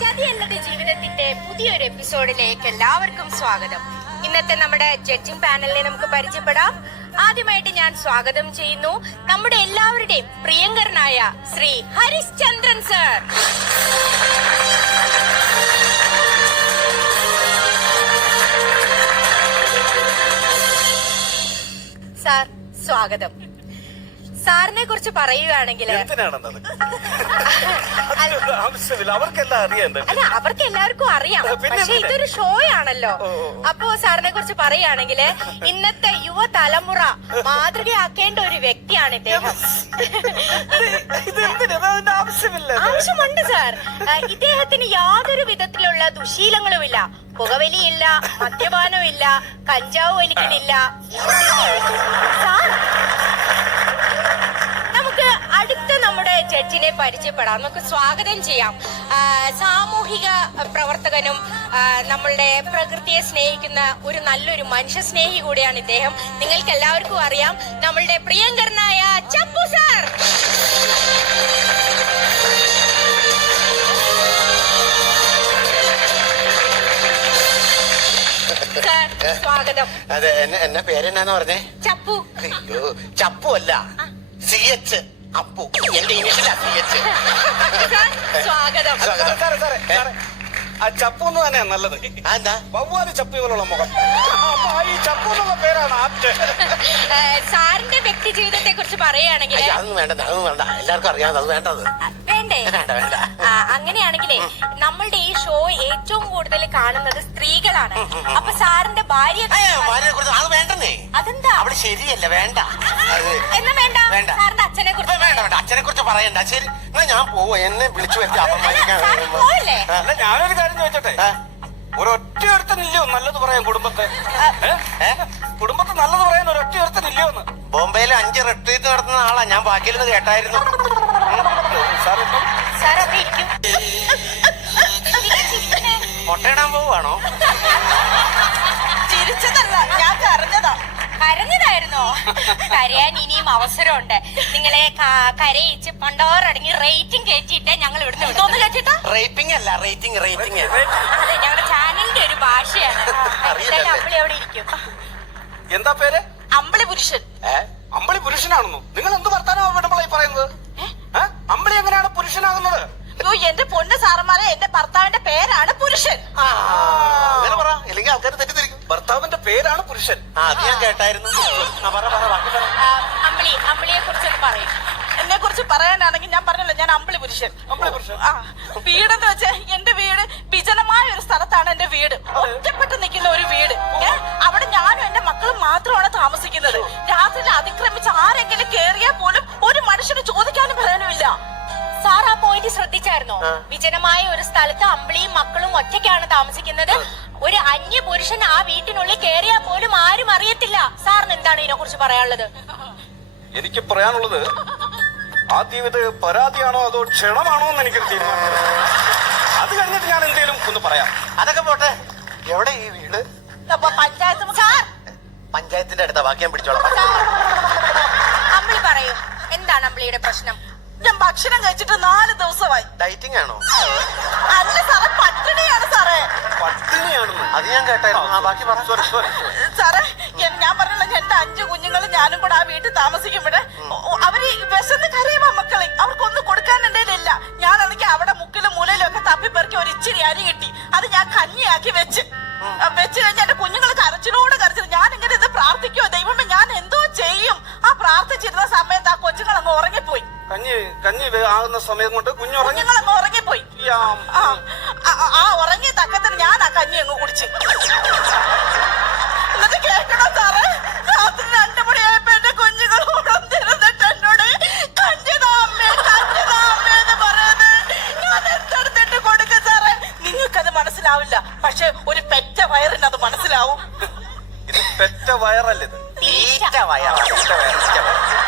ചതിയല്ലത് ജീവിതത്തിന്റെ പുതിയൊരു എപ്പിസോഡിലേക്ക് എല്ലാവർക്കും സ്വാഗതം. ഇന്നത്തെ നമ്മുടെ ജഡ്ജിംഗ് പാനലിനെ നമുക്ക് പരിചയപ്പെടാം. ആദ്യമായിട്ട് ഞാൻ സ്വാഗതം ചെയ്യുന്നു നമ്മുടെ എല്ലാവരുടെയും പ്രിയങ്കരനായ ശ്രീ ഹരിശ്ചന്ദ്രൻ സർ സാർ സ്വാഗതം. സാറിനെ കുറിച്ച് പറയുകയാണെങ്കിൽ എന്തിനാണെന്നത്? അതിനൊരു ആവശ്യമില്ല. അവർക്കെല്ലാം അറിയണ്ടേ അല്ല അവർക്ക് എല്ലാവർക്കും അറിയാം പക്ഷെ ഇതൊരു ഷോ ആണല്ലോ. അപ്പോ സാറിനെ കുറിച്ച് പറയുകയാണെങ്കിൽ ഇന്നത്തെ യുവതലമുറ മാതൃകയാക്കേണ്ട ഒരു വ്യക്തിയാണ് ഇദ്ദേഹം. ആവശ്യമുണ്ട് സാർ. ഇദ്ദേഹത്തിന് യാതൊരു വിധത്തിലുള്ള ദുശീലങ്ങളുമില്ല. പുകവലിയില്ല മദ്യപാനമില്ല കഞ്ചാവ് വലിക്കലില്ല സാർ ജഡ്ജിനെ പരിചയപ്പെടാം. നമുക്ക് സ്വാഗതം ചെയ്യാം. സാമൂഹിക പ്രവർത്തകനും നമ്മളുടെ പ്രകൃതിയെ സ്നേഹിക്കുന്ന ഒരു നല്ലൊരു മനുഷ്യ സ്നേഹി കൂടിയാണ് ഇദ്ദേഹം. നിങ്ങൾക്ക് എല്ലാവർക്കും അറിയാം നമ്മളുടെ പ്രിയങ്കരനായ ചപ്പു സാർ. സ്വാഗതം. അതെ എന്നെ എന്നെ പേരെന്നാന്ന് പറഞ്ഞേ? ചപ്പു. അയ്യോ ചപ്പു അല്ല സി എച്ച്. അപ്പു എന്റെ ഇനിഷ്യലാ സി സ്വാഗതം. സാറേ സാറേ സാറേ സാറേ. ആ ചപ്പു എന്ന് തന്നെയാ നല്ലത്. എന്താ? വവ്വാൽ ചപ്പി പോലുള്ള മുഖം. അപ്പൊ ആ ഈ ചപ്പു എന്നുള്ള പേരാണ് ആപ്റ്റ്. ഏ, സാറിന്റെ വ്യക്തി ജീവിതത്തെ കുറിച്ച് പറയുകയാണെങ്കിൽ അയ്യോ, അതൊന്നും വേണ്ട അതൊന്നും വേണ്ട. എല്ലാവർക്കും അറിയാം അത് വേണ്ടത്. വേണ്ടേ? വേണ്ട വേണ്ട. ആ, അങ്ങനെയാണെങ്കിലേ നമ്മളുടെ ഈ ഷോ ഏറ്റവും കൂടുതൽ കാണുന്നത് സ്ത്രീകളാണ്. അപ്പൊ സാറിന്റെ ഭാര്യ ഭാര്യനെ കുറിച്ച് അത് വേണ്ടെന്നേ. അതെന്താ? അവൾ ശരിയല്ല വേണ്ട. അത് എന്നാ വേണ്ട? വേണ്ട. സാറിന്റെ അച്ഛനെ വേണ്ട അച്ഛനെ കുറിച്ച് പറയണ്ട. ശരി എന്നാ ഞാൻ പോവാ. എന്നെ വിളിച്ചു വരുത്തി അപമാനിക്കാൻ സാർ പോവല്ലേ? അല്ല ഞാനൊരു കാര്യം ചോദിച്ചോട്ടെ? ആ. ഒരൊറ്റ ഒരുത്തനില്ലയോ നല്ലത് പറയാൻ കുടുംബത്തെ. ഏ? ഏ? കുടുംബത്തെ നല്ലത് പറയാൻ ഒരൊറ്റ ഒരുത്തനില്ലയോ എന്ന്? ബോംബെയിൽ അഞ്ച് റിട്രീറ്റ് നടത്തുന്ന ആളാ. ഞാൻ ബാക്കിയിൽ നിന്ന് കേട്ടായിരുന്നു സാർ സാർ ഇരിക്കും. മുട്ടയിടാൻ പോവാണോ കരയാൻ ഇനിയും അവസരമുണ്ട്. നിങ്ങളെ കരയിച്ച് പണ്ടോറടങ്ങി റേറ്റിംഗ് കയറ്റിയിട്ട് ഞങ്ങൾ ഇവിടുന്ന് റേറ്റിംഗ് അല്ല റേറ്റിംഗ് റേറ്റിംഗ് അതെ ഞങ്ങളുടെ ചാനലിന്റെ ഒരു ഭാഷയാണ്. അമ്പിളി എവിടെ ഇരിക്കും. എന്താ പേര്? അമ്പിളി പുരുഷൻ. അമ്പളി പുരുഷനാണെന്നോ? നിങ്ങൾ എന്ത് വർത്താനോ വിടുമ്പോഴായി പറയുന്നത്? അമ്പളി എങ്ങനെയാണ് പുരുഷനാകുന്നത്? അയ്യോ എന്റെ പൊണ്ണ് സാറന്മാരെ എന്റെ ഭർത്താവിന്റെ പേരാണ് പുരുഷൻ. അങ്ങനെ പറ. ഇല്ലെങ്കിൽ ആൾക്കാർ തെറ്റിദ്ധരിക്കും. ഭർത്താവിന്റെ പേരാണ് പുരുഷൻ. ആ അത് ഞാൻ കേട്ടായിരുന്നു. ആ, പറ പറ ബാക്കി പറ. ആ, അമ്പിളി അമ്പിളിയെ കുറിച്ചൊന്ന് പറയും. എന്നെ കുറിച്ച് പറയാനാണെങ്കിൽ ഞാൻ പറഞ്ഞല്ലോ ഞാൻ അമ്പിളി പുരുഷൻ. അമ്പിളി പുരുഷൻ. ആ വീടെന്ന് വെച്ചാൽ എന്റെ വീട് വിജനമായ ഒരു സ്ഥലത്താണ് എന്റെ വീട്. ഒറ്റപ്പെട്ട് ആ. വിജനമായ ഒരു സ്ഥലത്ത് അമ്പിളിയും മക്കളും ഒറ്റയ്ക്കാണ് താമസിക്കുന്നത്. ഒരു അന്യ പുരുഷൻ ആ വീട്ടിനുള്ളിൽ കയറിയാൽ പോലും ആരും അറിയത്തില്ല. സാറിന് എന്താണ് ഇതിനെ കുറിച്ച് പറയാനുള്ളത്? എനിക്ക് പറയാനുള്ളത് ആ ഇത് പരാതിയാണോ അതോ ക്ഷണമാണോ എന്ന് എനിക്കൊരു തീരുമാനം അത് കഴിഞ്ഞിട്ട് ഞാൻ എന്തെങ്കിലും ഒന്ന് പറയാം. അതൊക്കെ പോട്ടെ. എവിടെ ഈ വീട്? അപ്പൊ പഞ്ചായത്ത് സാർ! പഞ്ചായത്തിന്റെ അടുത്ത വാക്യം പിടിച്ചോളാം. അമ്പിളി പറയൂ. എന്താണ് അമ്പിളിയുടെ പ്രശ്നം? ഞാൻ ഭക്ഷണം കഴിച്ചിട്ട് നാല് ദിവസമായി. ഡയറ്റിംഗ് ആണോ? അല്ല സാറേ പട്ടിണിയാണ് സാറേ. പട്ടിണിയാണെന്ന്? അത് ഞാൻ കേട്ടായിരുന്നു. ആ ബാക്കി പറ. സോറി സോറി സാറേ ഞാൻ പറഞ്ഞല്ലോ എന്റെ അഞ്ചു കുഞ്ഞുങ്ങളും ഞാനും കൂടെ ആ വീട്ടിൽ താമസിക്കുമ്പോഴേ ആകുന്ന സമയം കൊണ്ട് കുഞ്ഞുറങ്ങി ഉറങ്ങിപ്പോയി. ആ- ആ ആ- ആ ഉറങ്ങിയ തക്കത്തിന് ഞാൻ ആ കഞ്ഞി അങ്ങ് കുടിച്ച്. എന്നിട്ട് കേൾക്കണോ സാറേ? രാത്രി രണ്ടു മണിയായപ്പോ എന്റെ കുഞ്ഞുങ്ങൾ ഉണർന്നിരുന്നിട്ട് എന്നോട് കഞ്ഞിതാ അമ്മേ കഞ്ഞിതാ അമ്മേ എന്ന് പറയുന്നത്. ഞാൻ എന്തെടുത്തിട്ട് കൊടുക്കും സാറേ? നിങ്ങൾക്കത് മനസ്സിലാവില്ല. പക്ഷെ ഒരു പെറ്റ വയറിന് അത് മനസ്സിലാവും. ഇത് പെറ്റ വയറല്ല ഇത് തീറ്റ. വയറാ തീറ്റ വയറ്, തീറ്റ വയറ്.